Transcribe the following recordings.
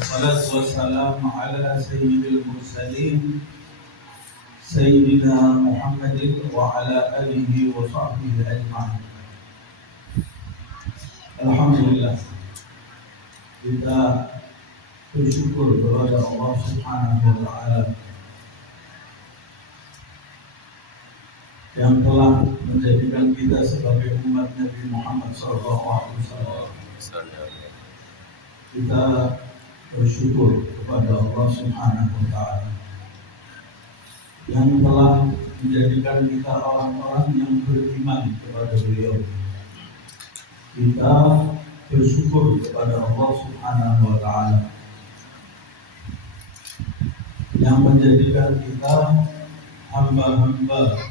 والصلاة والسلام على سيد المرسلين سيدنا محمد وعلى آله وصحبه أجمعين. Alhamdulillah, kita bersyukur kepada Allah Subhanahu wa Ta'ala yang telah menjadikan kita sebagai umat Nabi Muhammad SAW. Kita bersyukur kepada Allah Subhanahu wa Ta'ala yang telah menjadikan kita orang-orang yang beriman kepada beliau. Kita bersyukur kepada Allah Subhanahu wa Ta'ala yang menjadikan kita hamba-hamba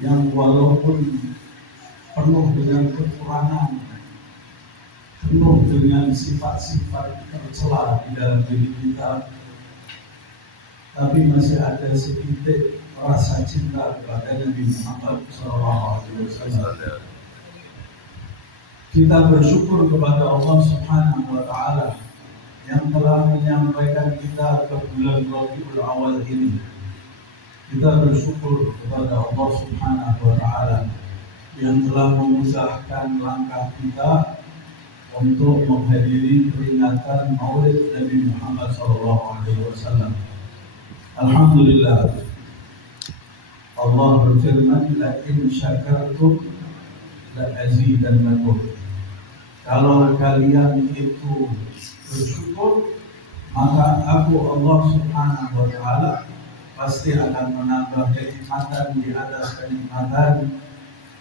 yang walaupun penuh dengan kekurangan, penuh dengan sifat-sifat tercela di dalam diri kita, tapi masih ada sedikit rasa cinta kepada Nabi Muhammad SAW. Kita bersyukur kepada Allah Subhanahu wa Ta'ala yang telah menyampaikan kita ke bulan Rabiul Awal ini. Kita bersyukur kepada Allah Subhanahu wa Ta'ala yang telah memudahkan langkah kita untuk menghadiri peringatan Maulid Nabi Muhammad SAW. Alhamdulillah, Allah berfirman, la in syakartum la azidannakum. Kalau kalian itu bersyukur, maka aku Allah Subhanahu wa Ta'ala pasti akan menambah kenikmatan di atas kenikmatan.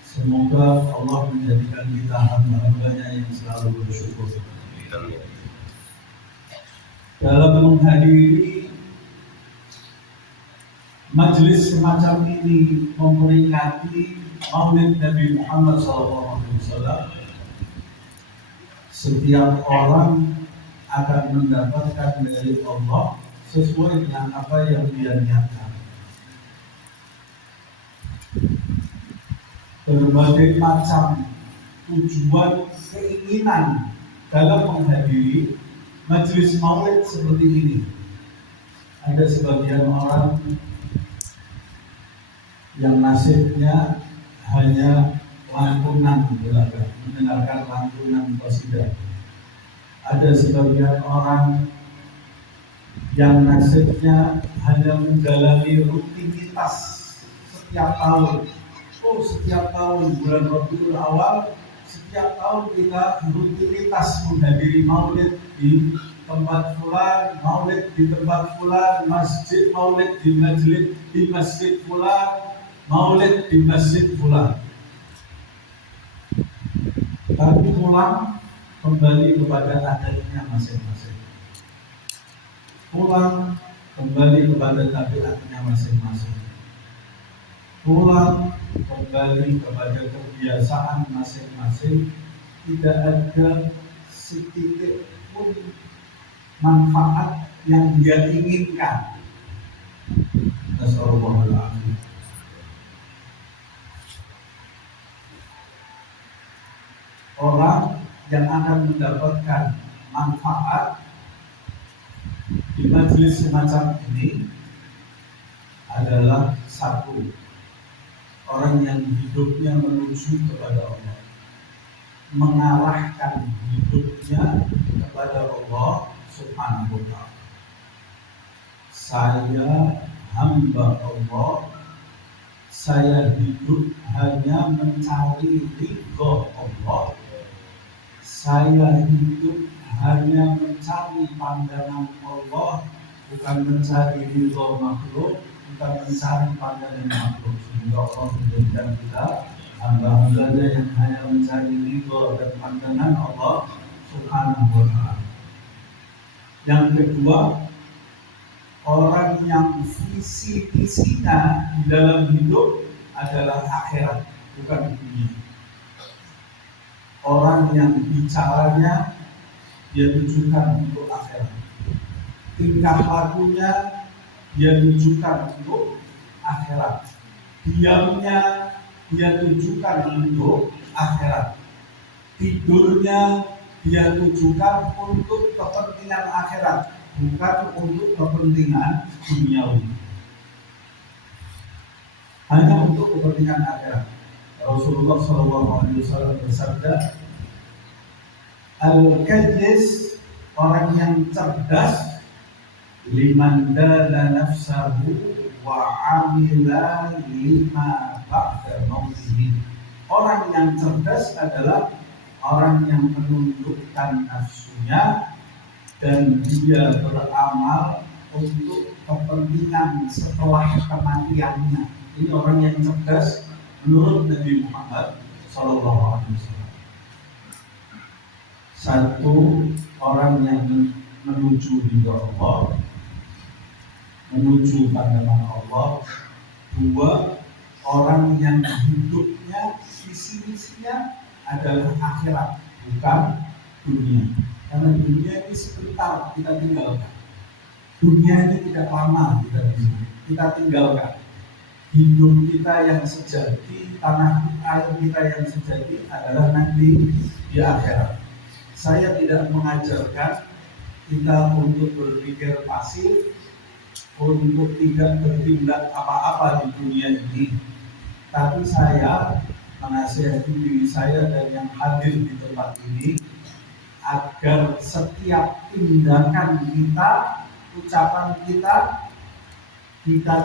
Semoga Allah menjadikan kita hamba-hambanya yang selalu bersyukur. Dalam menghadiri majelis semacam ini memperingati Maulid Nabi Muhammad SAW, setiap orang akan mendapatkan dari Allah sesuai dengan apa yang dia niatkan. Berbagai macam tujuan, keinginan dalam menghadiri majelis maulid seperti ini. Ada sebagian orang yang nasibnya hanya lantunan belaka, mendengarkan lantunan qasidah. Ada sebagian orang yang nasibnya hanya menjalani rutinitas setiap tahun. Setiap tahun bulan Rabiul Awal, setiap tahun kita rutinitas menghadiri maulid di tempat fulan, maulid di tempat fulan, masjid maulid di masjid fulan, maulid di masjid fulan. Tapi pulang kembali kepada adatnya masing-masing. Pulang kembali kepada tabiatnya masing-masing. Pulang kembali kepada kebiasaan masing-masing. Tidak ada sedikit pun manfaat yang dia inginkan. Nasallallahu. Orang yang akan mendapatkan manfaat di majelis semacam ini adalah satu, orang yang hidupnya menuju kepada Allah, mengarahkan hidupnya kepada Allah Subhanahu wa Ta'ala. Saya hamba Allah, saya hidup hanya mencari ridho Allah. Saya hidup hanya mencari pandangan Allah, bukan mencari ridho makhluk, bukan mencari pandangan makhluk. Sehingga Allah menjadikan kita hamba-hambanya yang hanya mencari ridho dan pandangan Allah Subhanahu wa Ta'ala. Yang kedua, orang yang visi-visinya di dalam hidup adalah akhirat, bukan dunia. Orang yang bicaranya dia tujukan untuk akhirat, tingkah lakunya dia tujukan untuk akhirat, diamnya dia tujukan untuk akhirat, tidurnya dia tujukan untuk kepentingan akhirat, bukan untuk kepentingan duniawi. Hanya untuk kepentingan akhirat. Rasulullah SAW bersabda, al-kayyis, orang yang cerdas, liman dana nafsahu wa amila lima ba'da mautihi. Orang yang cerdas adalah orang yang menundukkan nafsunya dan dia beramal untuk kepentingan setelah kematiannya. Ini orang yang cerdas menurut Nabi Muhammad SAW. Satu, orang yang menuju ridha Allah, menuju pandangan Allah. Dua, orang yang hidupnya visi misinya adalah akhirat, bukan dunia. Karena dunia ini sebentar kita tinggalkan. Dunia ini tidak lama kita tinggalkan. Hidup kita yang sejati, tanah air kita yang sejati adalah nanti di akhirat. Saya tidak mengajarkan kita untuk berpikir pasif, untuk tidak bertindak apa-apa di dunia ini. Tapi saya menasihati diri saya dan yang hadir di tempat ini agar setiap tindakan kita, ucapan kita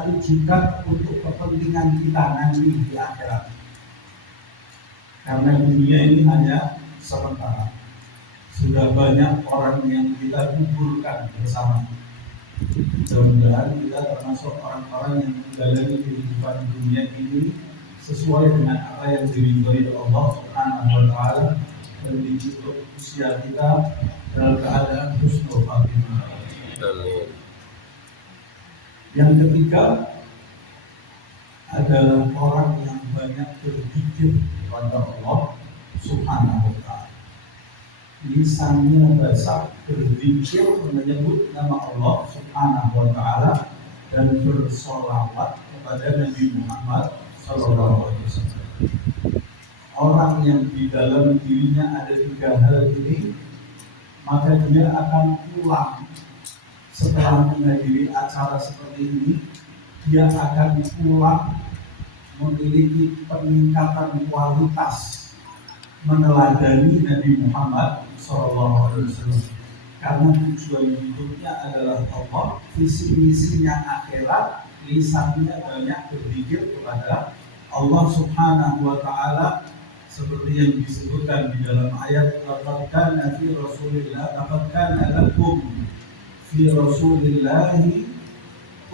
tujukan untuk kepentingan kita nanti di akhirat. Karena dunia ini hanya sementara. Sudah banyak orang yang kita kuburkan bersama. Mudah-mudahan kita termasuk orang-orang yang menjalani kehidupan dunia ini sesuai dengan apa yang diridhoi Allah Subhanahu wa taala dan ditutup usia kita dalam keadaan husnul khatimah. Amin. Yang ketiga adalah orang yang banyak berzikir kepada Allah Subhanahu wa taala. Lisannya basah berzikir menyebut nama Allah Subhanahu wa taala dan bersolawat kepada Nabi Muhammad SAW. Orang yang di dalam dirinya ada tiga hal ini, maka dia akan pulang setelah menghadiri acara seperti ini. Dia akan pulang memiliki peningkatan kualitas meneladani Nabi Muhammad SAW. Karena tujuan hidupnya adalah Allah, visi misinya akhirat, lisannya banyak berzikir kepada Allah Subhanahu wa taala seperti yang disebutkan di dalam ayat laqad kana fi Rasulillah laqad kana lakum fi Rasulillahi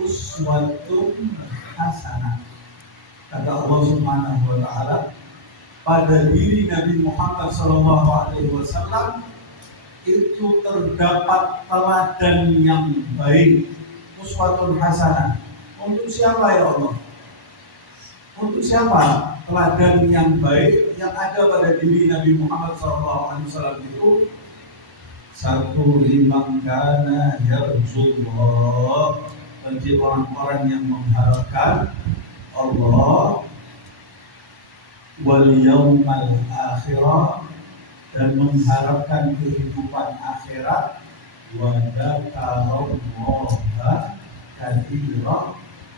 uswatun hasanah. Kata Allah Subhanahu wa taala, pada diri Nabi Muhammad SAW itu terdapat teladan yang baik, uswatun hasanah. Untuk siapa ya Allah? Untuk siapa teladan yang baik yang ada pada diri Nabi Muhammad SAW itu? Satu, liman kana yarjullah, bagi orang-orang yang mengharapkan Allah, wal yaumal akhirah, dan mengharapkan kehidupan akhirat, wa dzakarallaha katsiran,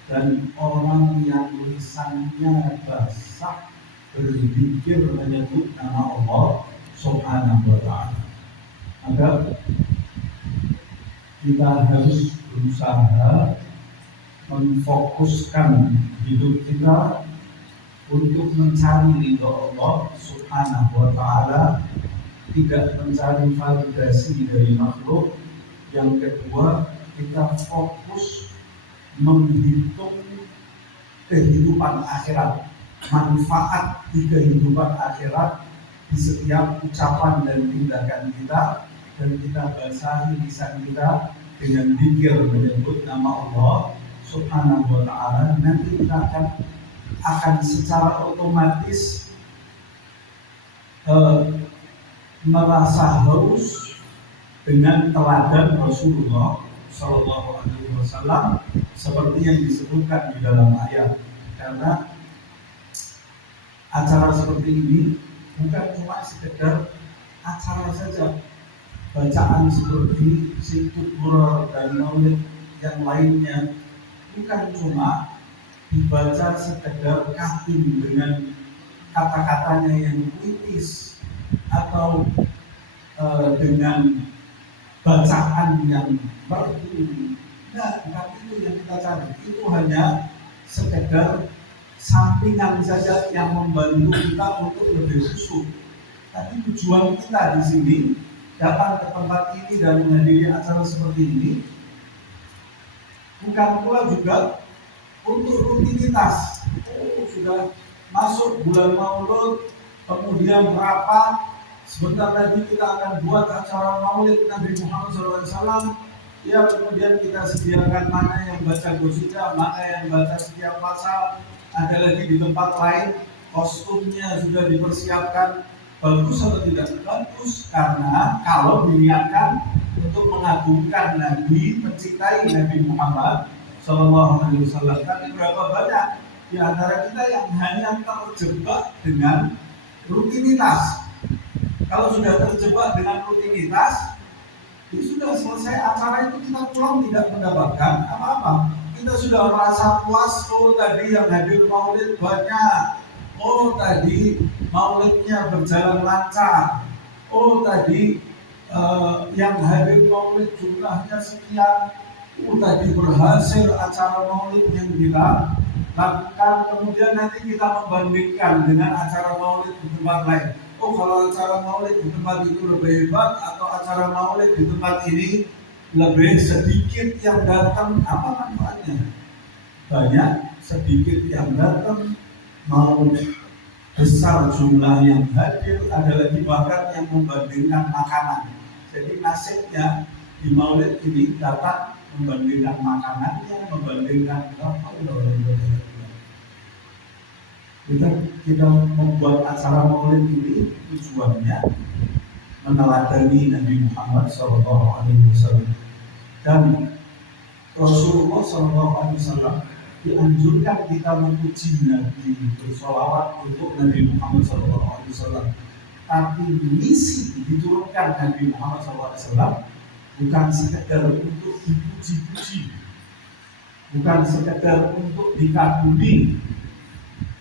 dan orang yang lisannya basah berzikir menyebut nama Allah Subhanahu wa taala. Maka kita harus berusaha memfokuskan hidup kita untuk mencari ridha Allah Subhanahu wa taala, tidak mencari validasi dari makhluk. Yang kedua, kita fokus menghitung kehidupan akhirat, manfaat di kehidupan akhirat di setiap ucapan dan tindakan kita, dan kita basahi lisan kita dengan zikir menyebut nama Allah Subhanahu wa taala. Nanti kita akan secara otomatis merasa haus dengan teladan Rasulullah Sallallahu Alaihi Wasallam seperti yang disebutkan di dalam ayat. Karena acara seperti ini bukan cuma sekedar acara saja, bacaan seperti Situtur dan maulid yang lainnya, bukan cuma dibaca sekedar kagum dengan kata-katanya yang puitis atau dengan bacaan yang merdu. Nah, bukan itu yang kita cari. Itu hanya sekedar sampingan saja yang membantu kita untuk lebih khusyuk. Tapi tujuan kita di sini datang ke tempat ini dan menghadiri acara seperti ini bukan pula juga untuk rutinitas. Sudah masuk bulan Maulud, kemudian berapa sebentar lagi kita akan buat acara Maulid Nabi Muhammad SAW. Ya, kemudian kita sediakan mana yang baca qasidah, mana yang baca setiap pasal. Ada lagi di tempat lain kostumnya sudah dipersiapkan. Bagus atau tidak? Bagus, karena kalau diniatkan untuk mengagungkan Nabi, mencintai Nabi Muhammad SAW. Tapi berapa banyak di antara kita yang hanya terjebak dengan rutinitas. Kalau sudah terjebak dengan rutinitas, itu sudah selesai acara itu kita pulang tidak mendapatkan apa-apa. Kita sudah merasa puas, oh tadi yang hadir maulid banyak, oh tadi maulidnya berjalan lancar, oh tadi yang hadir maulid jumlahnya sekian, oh tadi berhasil acara maulid yang kita lakukan. Kemudian nanti kita membandingkan dengan acara maulid di tempat lain. Oh, kalau acara maulid di tempat itu lebih hebat atau acara maulid di tempat ini lebih sedikit yang datang, apa manfaatnya? Banyak, sedikit yang datang, mau besar jumlah yang hadir, ada lagi bahkan yang membandingkan makanan. Jadi nasibnya di maulid ini datang membandingkan makanannya, membandingkan kita membuat acara maulid ini tujuannya meneladani Nabi Muhammad SAW. Dan Rasulullah SAW dianjurkan kita memuji Nabi, bersolawat untuk Nabi Muhammad SAW. Tapi misi diturunkan Nabi Muhammad SAW bukan sekedar untuk dipuji-puji, bukan sekedar untuk dikagumi,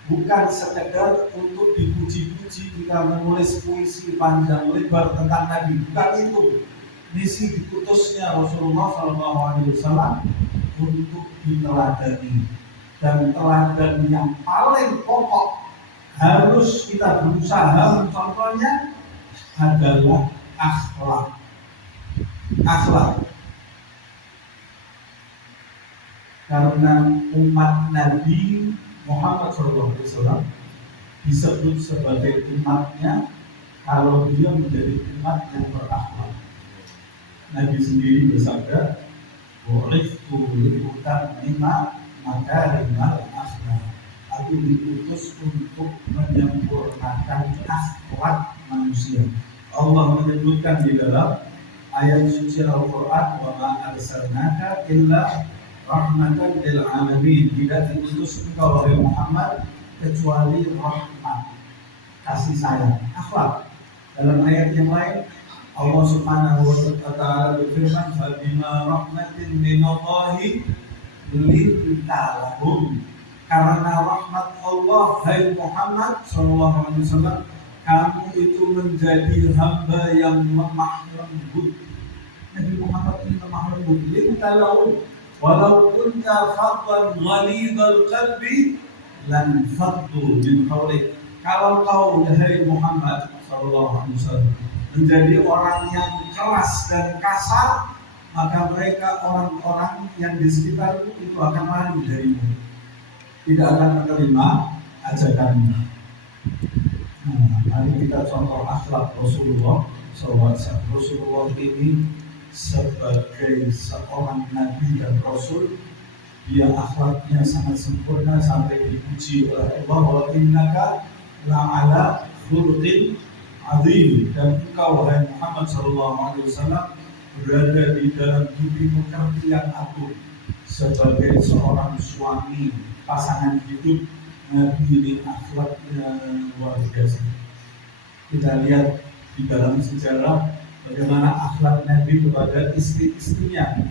bukan sekedar untuk dipuji-puji kita menulis puisi panjang lebar tentang Nabi. Bukan itu. Misi diputusnya Rasulullah SAW untuk diteladani. Dan teladan yang paling pokok harus kita berusaha mencontohnya adalah akhlak. Akhlak. Karena umat Nabi Muhammad SAW disebut sebagai umatnya kalau dia menjadi umat yang berakhlak. Nabi sendiri bersabda, "Bu'ithtu liutammima makarimal akhlak." Aku diutus untuk menyempurnakan akhlak manusia. Allah menyebutkan di dalam ayat suci Al-Quran, "Wa ma arsalnaka illa rahmatan lil alamin." Tidak diutus engkau wahai Muhammad kecuali rahmat, kasih sayang, akhlak. Dalam ayat yang lain Allah Subhanahu wa ta'ala berfirman, "Fabima rahmatin minallahi linta lahum." Karena rahmat Allah, hai Muhammad SAW, kamu itu menjadi hamba yang lemah lembut. Nabi Muhammad ini lemah lembut. Linta lahum, walau kunta faddan ghalidhal qalbi lan faddu min hawlik. Kalau kau, hai Muhammad SAW, menjadi orang yang keras dan kasar, maka mereka orang-orang yang di sekitarmu itu akan lari darimu, tidak akan menerima ajakanmu. Mari kita contoh akhlak Rasulullah SAW. Rasulullah ini sebagai seorang nabi dan rasul, dia akhlaknya sangat sempurna sampai dipuji oleh Allah, "Wa innaka la'ala khuluqin azim." Dan engkau wahai Muhammad SAW berada di dalam budi pekerti yang agung sebagai seorang suami, pasangan hidup. Nabi ini akhlaknya luar biasa. Kita lihat di dalam sejarah bagaimana akhlak Nabi kepada istri-istrinya.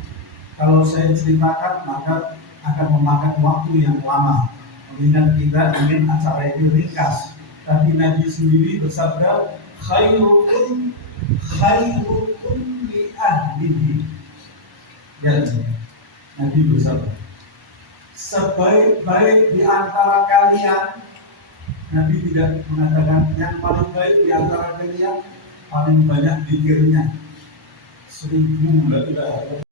Kalau saya ceritakan maka akan memakan waktu yang lama, mengingat kita ingin acara ini ringkas. Tapi Nabi sendiri bersabda, khairukum li ahlihi. Ya, Nabi bersabda, sebaik-baik di antara kalian. Nabi tidak mengatakan yang paling baik di antara kalian paling banyak zikirnya 1000 la ilaha illallah.